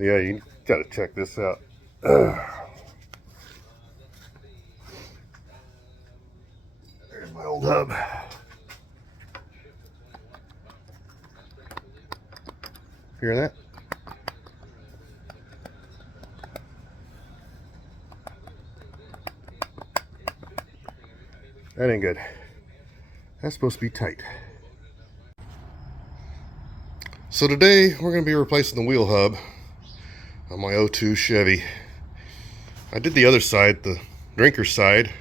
Yeah, you gotta check this out. There's my old hub. Hear that? That ain't good. That's supposed to be tight. So today we're going to be replacing the wheel hub on my 02 Chevy. I did the other side, the drinker side,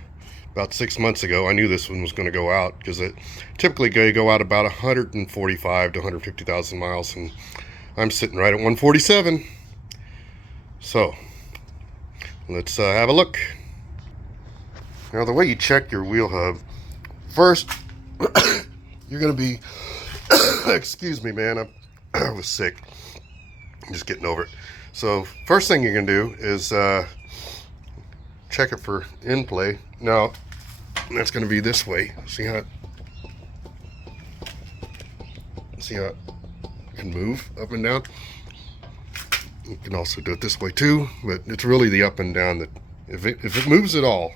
about 6 months ago. I knew this one was going to go out because it typically go out about 145 to 150,000 miles, and I'm sitting right at 147. So let's have a look. Now, the way you check your wheel hub, first, you're going to be, excuse me, man, I was sick. I'm just getting over it. So, first thing you're going to do is check it for in play. Now, that's going to be this way. See how it can move up and down? You can also do it this way too, but it's really the up and down that, if it moves at all,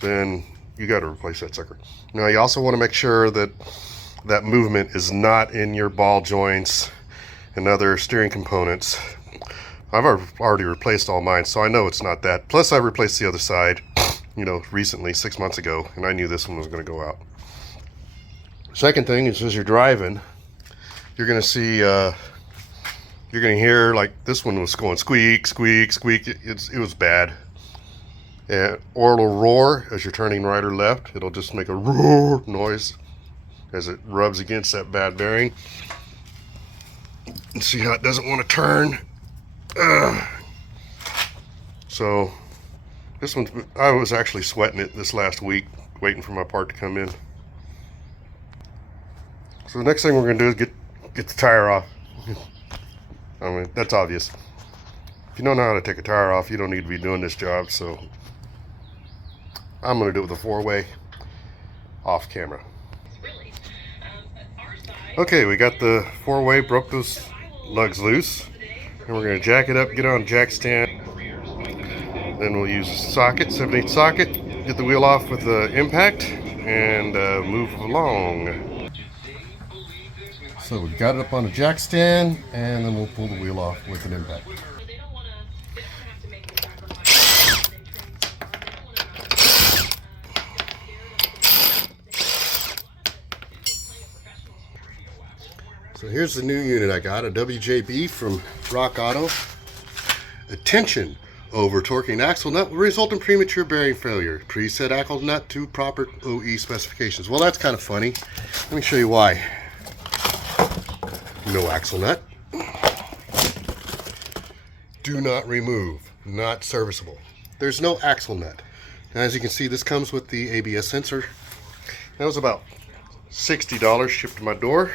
then you got to replace that sucker. Now, you also want to make sure that that movement is not in your ball joints and other steering components. I've already replaced all mine, so I know it's not that. Plus, I replaced the other side, recently, 6 months ago, and I knew this one was going to go out. Second thing is, as you're driving, you're going to see, you're going to hear, like, this one was going squeak, squeak, squeak. It was bad. Or it'll roar as you're turning right or left. It'll just make a roar noise as it rubs against that bad bearing. And see how it doesn't want to turn. So this one, I was actually sweating it this last week, waiting for my part to come in. So the next thing we're going to do is get the tire off. I mean, that's obvious. If you don't know how to take a tire off, you don't need to be doing this job. So I'm going to do it with a 4-way off camera. Okay, we got the 4-way, broke those lugs loose. And we're going to jack it up, get it on a jack stand. Then we'll use a socket, 7/8 socket, get the wheel off with the impact, and move along. So we got it up on a jack stand, and then we'll pull the wheel off with an impact. So here's the new unit I got, a WJB from Rock Auto. Attention, over torquing axle nut will result in premature bearing failure. Preset axle nut to proper OE specifications. Well, that's kind of funny. Let me show you why. No axle nut. Do not remove, not serviceable. There's no axle nut. Now, as you can see, this comes with the ABS sensor. That was about $60 shipped to my door.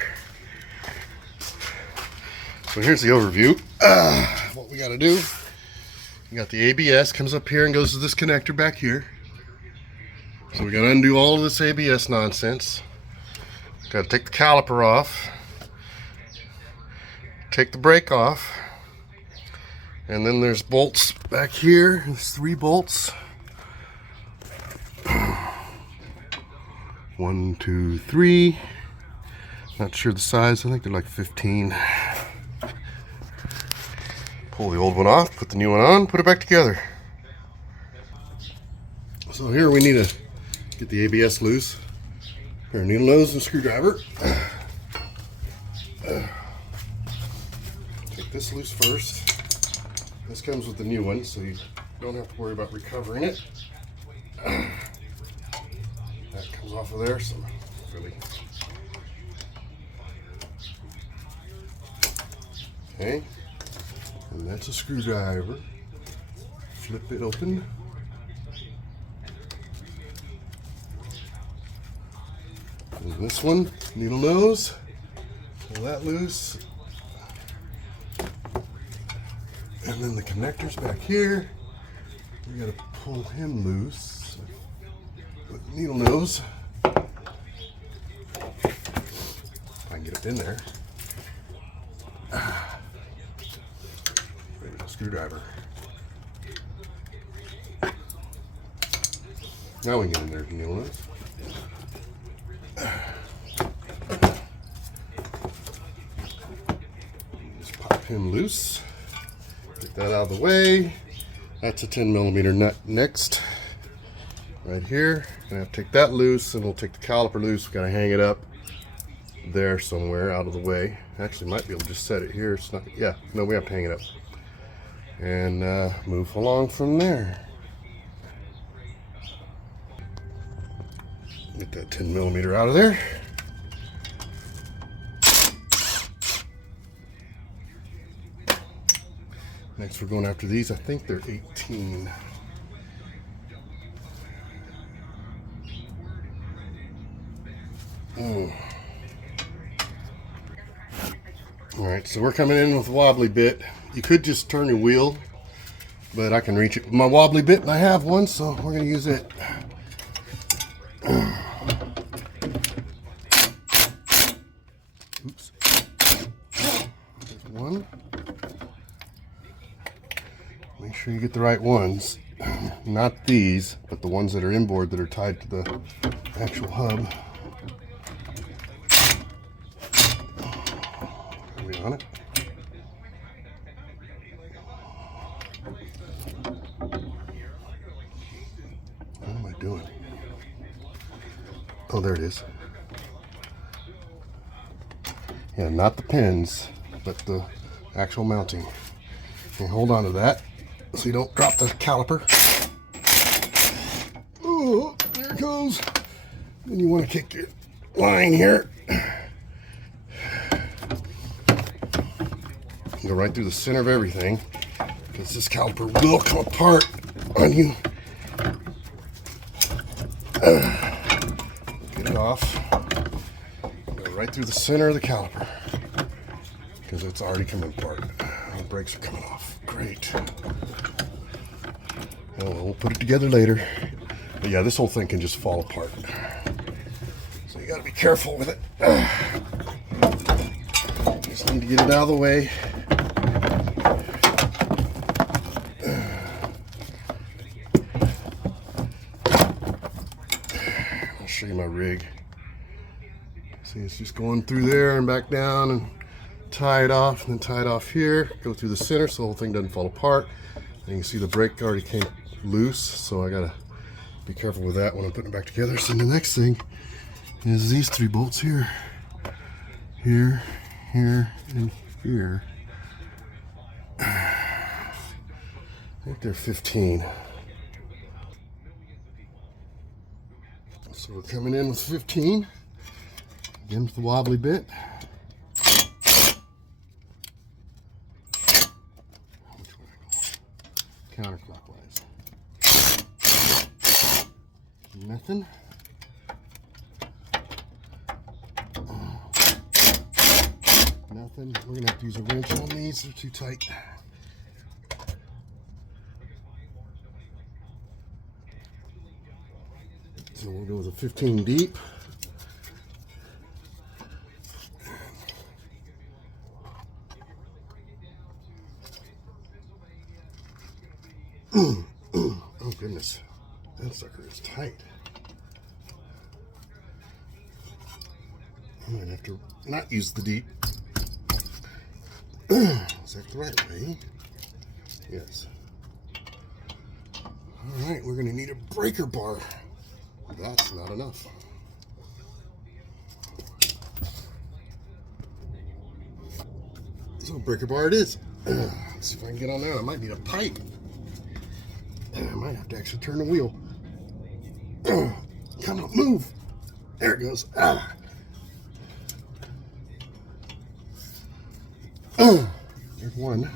So here's the overview. What we got to do, we got the ABS, comes up here and goes to this connector back here. So we got to undo all of this ABS nonsense. Got to take the caliper off, take the brake off, and then there's bolts back here. There's 3 bolts. 1, 2, 3. Not sure the size. I think they're like 15. Pull the old one off, put the new one on, put it back together. So here we need to get the ABS loose. Pair of needle nose and screwdriver. Take this loose first. This comes with the new one, so you don't have to worry about recovering it. That comes off of there, so really. Okay. And that's a screwdriver. Flip it open. And this one, needle nose. Pull that loose. And then the connector's back here. We gotta pull him loose with the needle nose. If I can get it in there. screwdriver. Now we can get in there, can you notice? Just pop him loose. Get that out of the way. That's a 10mm nut next. Right here. Gonna have to take that loose, and we'll take the caliper loose. We gotta hang it up there somewhere out of the way. Actually, might be able to just set it here. It's not. Yeah, no, we have to hang it up and move along from there. Get that 10mm out of there. Next, we're going after these. I think they're 18. Alright, so we're coming in with a wobbly bit. You could just turn your wheel, but I can reach it with my wobbly bit, and I have one, so we're going to use it. Oops. There's one. Make sure you get the right ones. Not these, but the ones that are inboard that are tied to the actual hub. Are we on it? What am I doing? Oh, there it is. Yeah, not the pins, but the actual mounting. Okay, hold on to that so you don't drop the caliper. Oh, there it goes. Then you want to kick your line here. Go right through the center of everything, because this caliper will come apart on you. Get it off. Go right through the center of the caliper, because it's already coming apart. The brakes are coming off. Great. Oh, we'll put it together later. But yeah, this whole thing can just fall apart. So you got to be careful with it. Just need to get it out of the way. I'll show you my rig. See, it's just going through there and back down and tie it off, and then tie it off here, go through the center so the whole thing doesn't fall apart. And you can see the brake already came loose, so I gotta be careful with that when I'm putting it back together. So the next thing is these 3 bolts here, here, here, and here. I think they're 15. So we're coming in with 15. Again with the wobbly bit. Counterclockwise. Nothing. Nothing. We're gonna have to use a wrench on these. They're too tight. So we'll go with a 15 deep. Oh goodness, that sucker is tight. I'm gonna have to not use the deep. Is that the right way? Yes. All right, we're gonna need a breaker bar. That's not enough. So breaker bar it is. Let's see if I can get on there. I might need a pipe. I might have to actually turn the wheel. Come on, move. There it goes. There's one.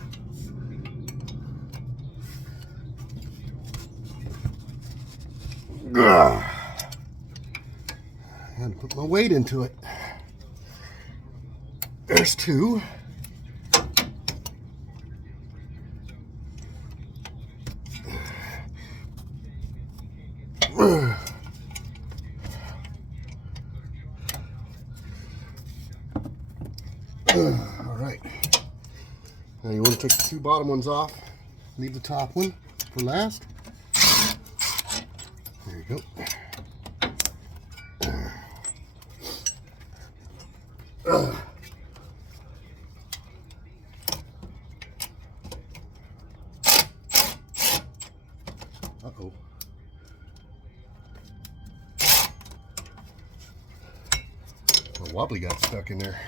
I had to put my weight into it. There's 2. All right. Now you want to take the 2 bottom ones off. Leave the top one for last. There you go. Uh-oh. A wobbly got stuck in there.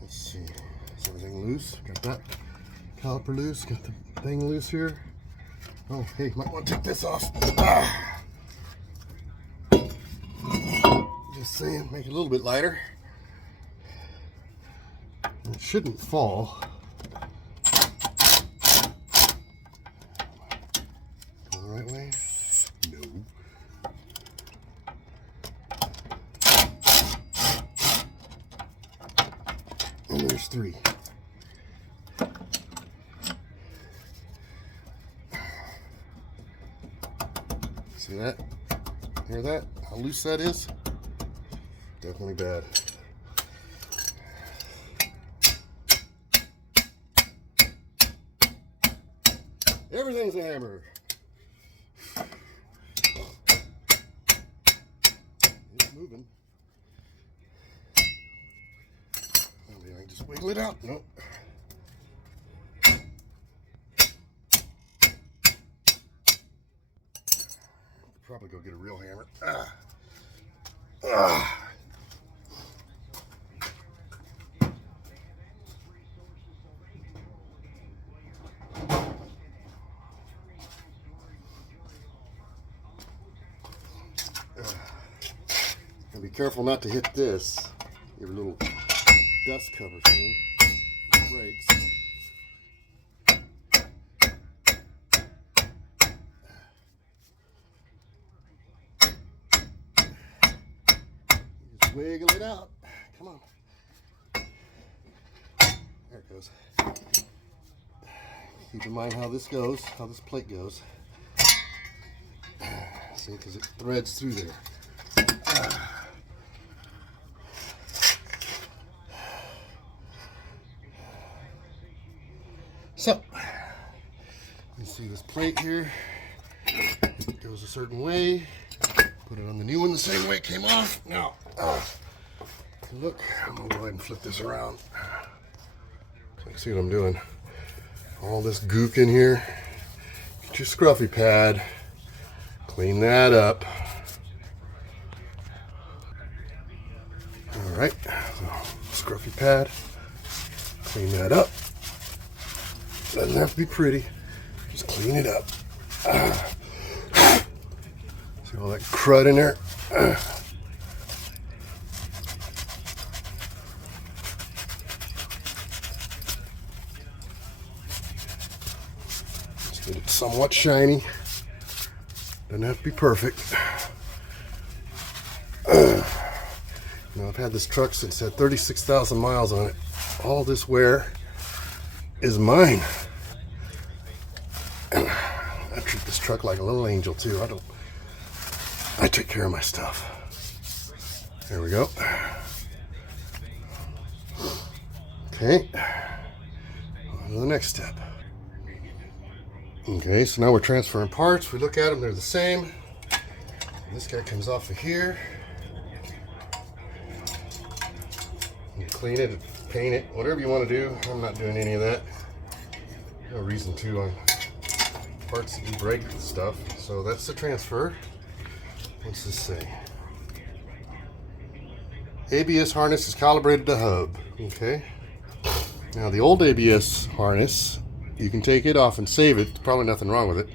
Let's see. Is everything loose? Got that caliper loose. Got the thing loose here. Oh, hey, might want to take this off. Just saying, make it a little bit lighter. It shouldn't fall. Go the right way? No. And there's 3. See that? Hear that? How loose that is? Definitely bad. Everything's a hammer. It's moving. Maybe I can just wiggle it out. Nope. Probably go get a real hammer. And be careful not to hit this. Your little dust cover thing breaks. Wiggle it out. Come on. There it goes. Keep in mind how this goes, how this plate goes. See, because it threads through there. So, you see this plate here. It goes a certain way. Put it on the new one the same way it came off. Now, look, I'm gonna go ahead and flip this around. So you see what I'm doing. All this gook in here. Get your scruffy pad. Clean that up. All right, so scruffy pad. Clean that up. Doesn't have to be pretty. Just clean it up. See all that crud in there? Just get it somewhat shiny. Doesn't have to be perfect. Now I've had this truck since it had 36,000 miles on it. All this wear is mine. And I treat this truck like a little angel too. I take care of my stuff. There we go. Okay. On to the next step. Okay, so now we're transferring parts. We look at them, they're the same. This guy comes off of here. You clean it, paint it, whatever you want to do. I'm not doing any of that. No reason to on parts that you break and stuff. So that's the transfer. What's this say? ABS harness is calibrated to hub. Okay. Now the old ABS harness, you can take it off and save it. There's probably nothing wrong with it.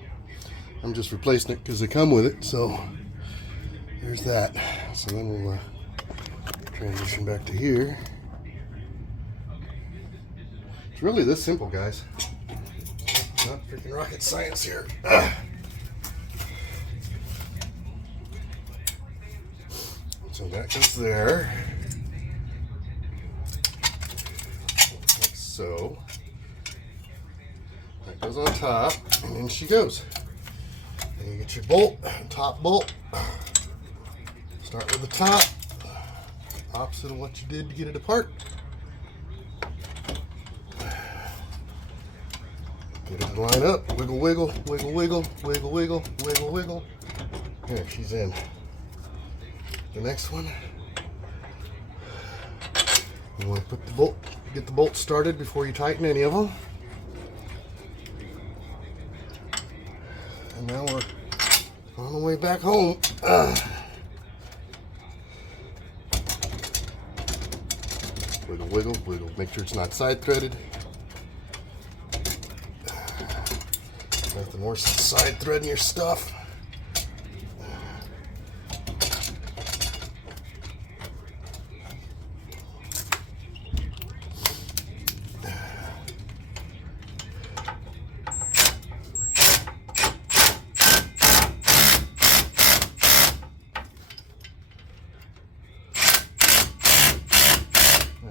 I'm just replacing it because they come with it. So there's that. So then we'll transition back to here. It's really this simple, guys. Not freaking rocket science here. So that goes there. Like so. Goes on top, and in she goes. And you get your bolt, top bolt. Start with the top, opposite of what you did to get it apart. Get it to line up, wiggle, wiggle, wiggle, wiggle, wiggle, wiggle, wiggle, wiggle. Here, she's in. The next one, you want to put the bolt, get the bolt started before you tighten any of them. And now we're on the way back home. Wiggle, wiggle, wiggle. Make sure it's not side threaded. Nothing worse than side threading your stuff.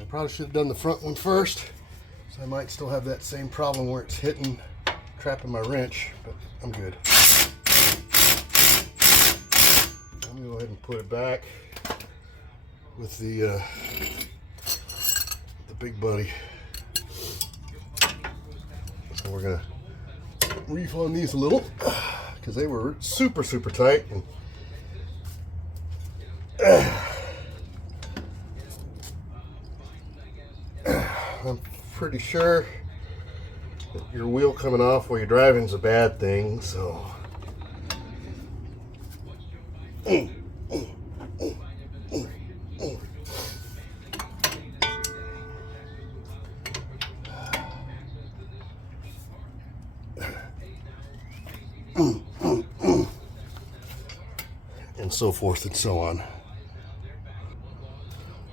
Probably should have done the front one first, so I might still have that same problem where it's hitting, trapping my wrench, but I'm good. I'm gonna go ahead and put it back with the big buddy. So we're gonna reef on these a little because they were super tight. And I'm pretty sure that your wheel coming off while you're driving is a bad thing, so. And so forth and so on.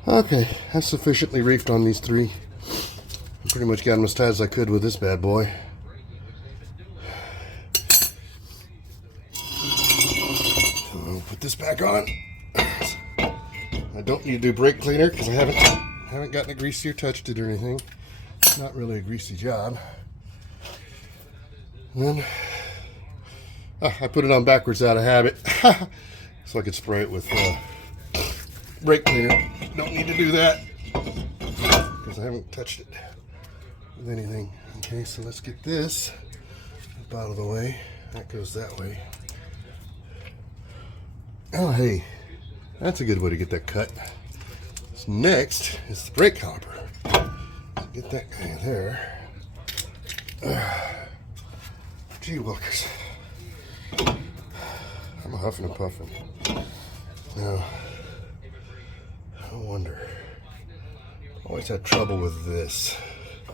Okay, that's sufficiently reefed on these three. I pretty much got them as tight as I could with this bad boy. So I'll put this back on. I don't need to do brake cleaner because I haven't gotten it greasy or touched it or anything. It's not really a greasy job. And then I put it on backwards out of habit so I could spray it with brake cleaner. Don't need to do that because I haven't touched it with anything. Okay, so let's get this up out of the way. That goes that way. Oh, hey, that's a good way to get that cut. So next is the brake caliper. So get that guy there. Gee wilkers. I'm a huffing and puffing. Now, I wonder. I always had trouble with this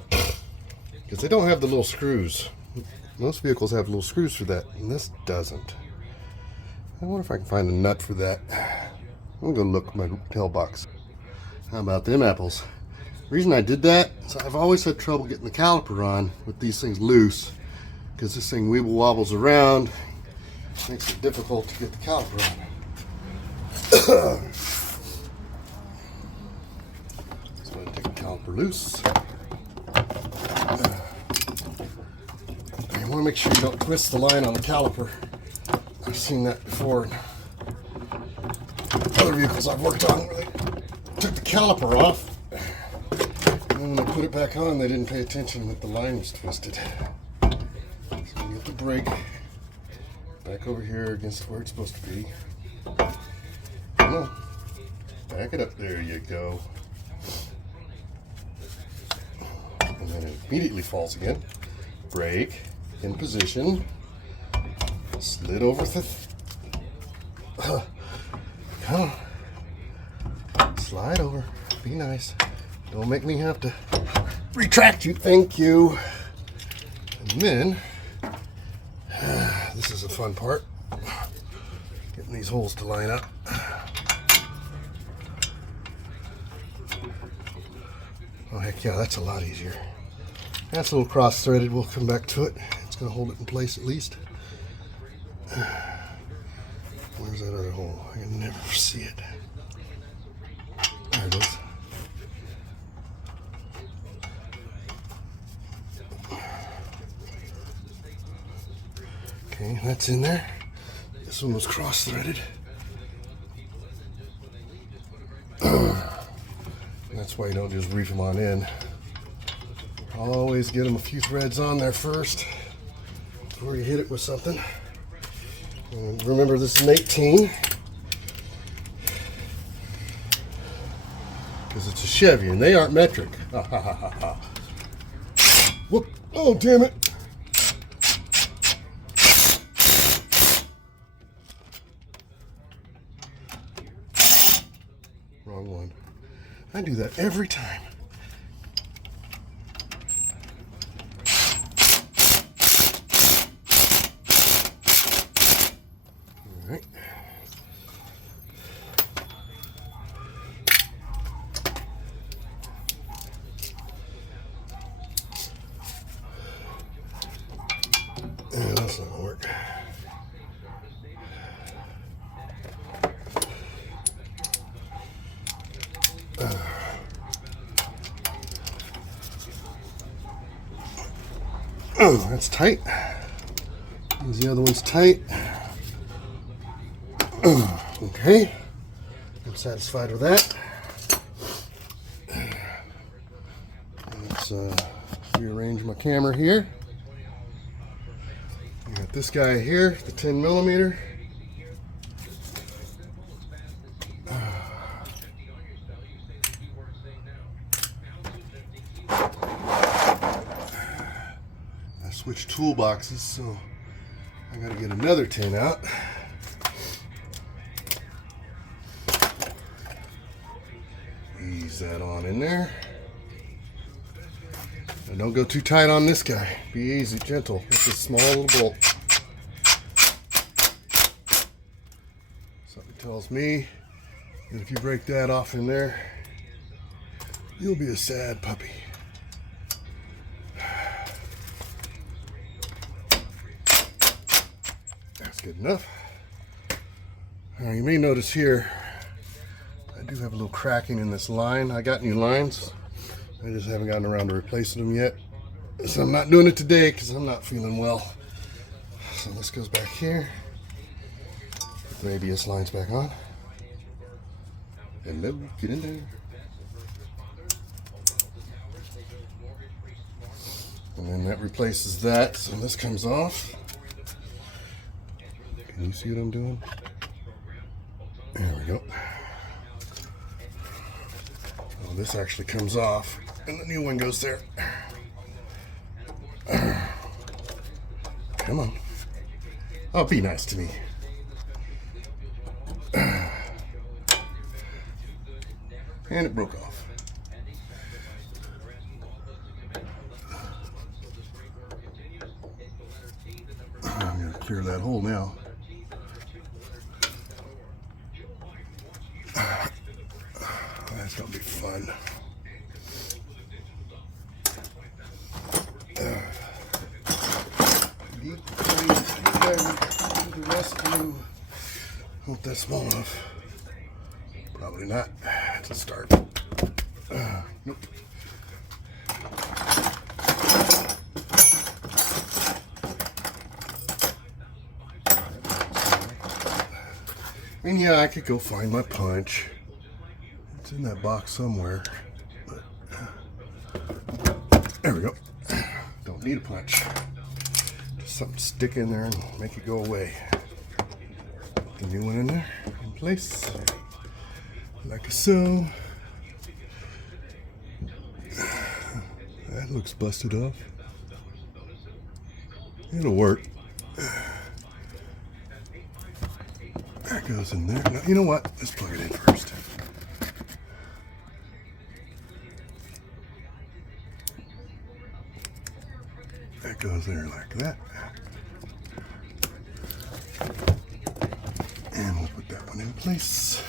because they don't have the little screws. Most vehicles have little screws for that, and this doesn't. I wonder if I can find a nut for that. I'm gonna go look in my tail box. How about them apples? The reason I did that is I've always had trouble getting the caliper on with these things loose because this thing weeble wobbles around, makes it difficult to get the caliper on. So I take the caliper loose. You want to make sure you don't twist the line on the caliper. I've seen that before in other vehicles I've worked on where they took the caliper off, and then when they put it back on, they didn't pay attention that the line was twisted. So we get the brake back over here against where it's supposed to be. Come on, back it up. There you go. And then it immediately falls again. Brake in position. Slid over the. Come on. Slide over. Be nice. Don't make me have to retract you. Thank you. And then, this is a fun part. Getting these holes to line up. Oh, heck yeah, that's a lot easier. That's a little cross-threaded. We'll come back to it. It's going to hold it in place at least. Where's that other hole? I can never see it. There it is. Okay, that's in there. This one was cross-threaded. That's why you don't just reef them on in. Always get them a few threads on there first before you hit it with something. And remember, this is an 18 because it's a Chevy and they aren't metric. Whoop! Oh, damn it! Wrong one. I do that every time. All right. Yeah, that's not gonna work. Oh, that's tight. Is the other one's tight? Okay, I'm satisfied with that. Let's rearrange my camera here. I got this guy here, the 10 millimeter. Switch toolboxes, so I gotta get another 10 out. Ease that on in there. And don't go too tight on this guy. Be easy, gentle with this small little bolt. Something tells me that if you break that off in there, you'll be a sad puppy. Good enough. Now you may notice here I do have a little cracking in this line. I got new lines. I just haven't gotten around to replacing them yet. So I'm not doing it today because I'm not feeling well. So this goes back here. Put the ABS lines back on. Hello, get in there. And then that replaces that. So this comes off. Can you see what I'm doing? There we go. Oh, this actually comes off, and the new one goes there. Come on. Oh, be nice to me. And it broke off. I'm going to clear that hole now. That's gonna be fun. The rescue. Hope that's small enough. Probably not. To start. Nope. I mean, yeah, I could go find my punch. It's in that box somewhere. But, there we go. Don't need a punch. Just something to stick in there and make it go away. Put the new one in there, in place, like so. That looks busted off. It'll work. That goes in there. Now, you know what? Let's plug it in first. That goes there like that. And we'll put that one in place.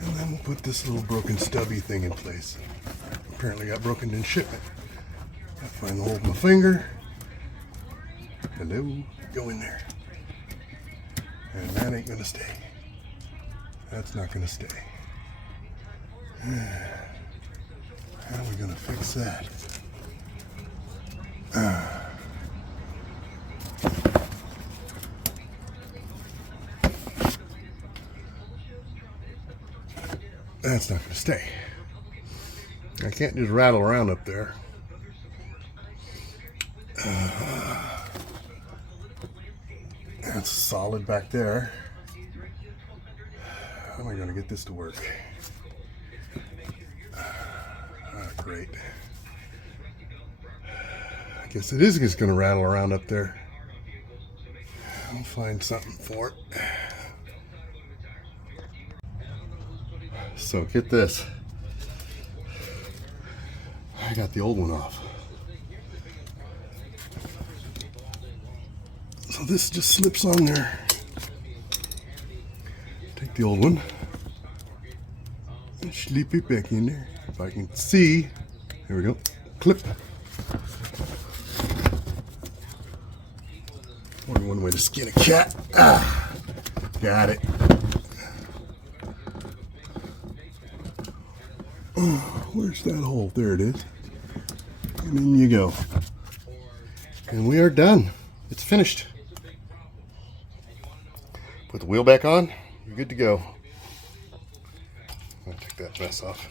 And then we'll put this little broken stubby thing in place. Apparently got broken in shipment. Gotta find the hole with my finger. Hello. Go in there. And that ain't gonna stay. That's not gonna stay. How are we gonna fix that? That's not going to stay. I can't just rattle around up there. That's solid back there. How am I going to get this to work? Great. I guess it is just going to rattle around up there. I'll find something for it. So get this. I got the old one off. So this just slips on there. Take the old one and slip it back in there. If I can see, there we go. Clip. Only one way to skin a cat. Got it. Oh, where's that hole? There it is. And in you go. And we are done. It's finished. Put the wheel back on. You're good to go. I'm going to take that mess off.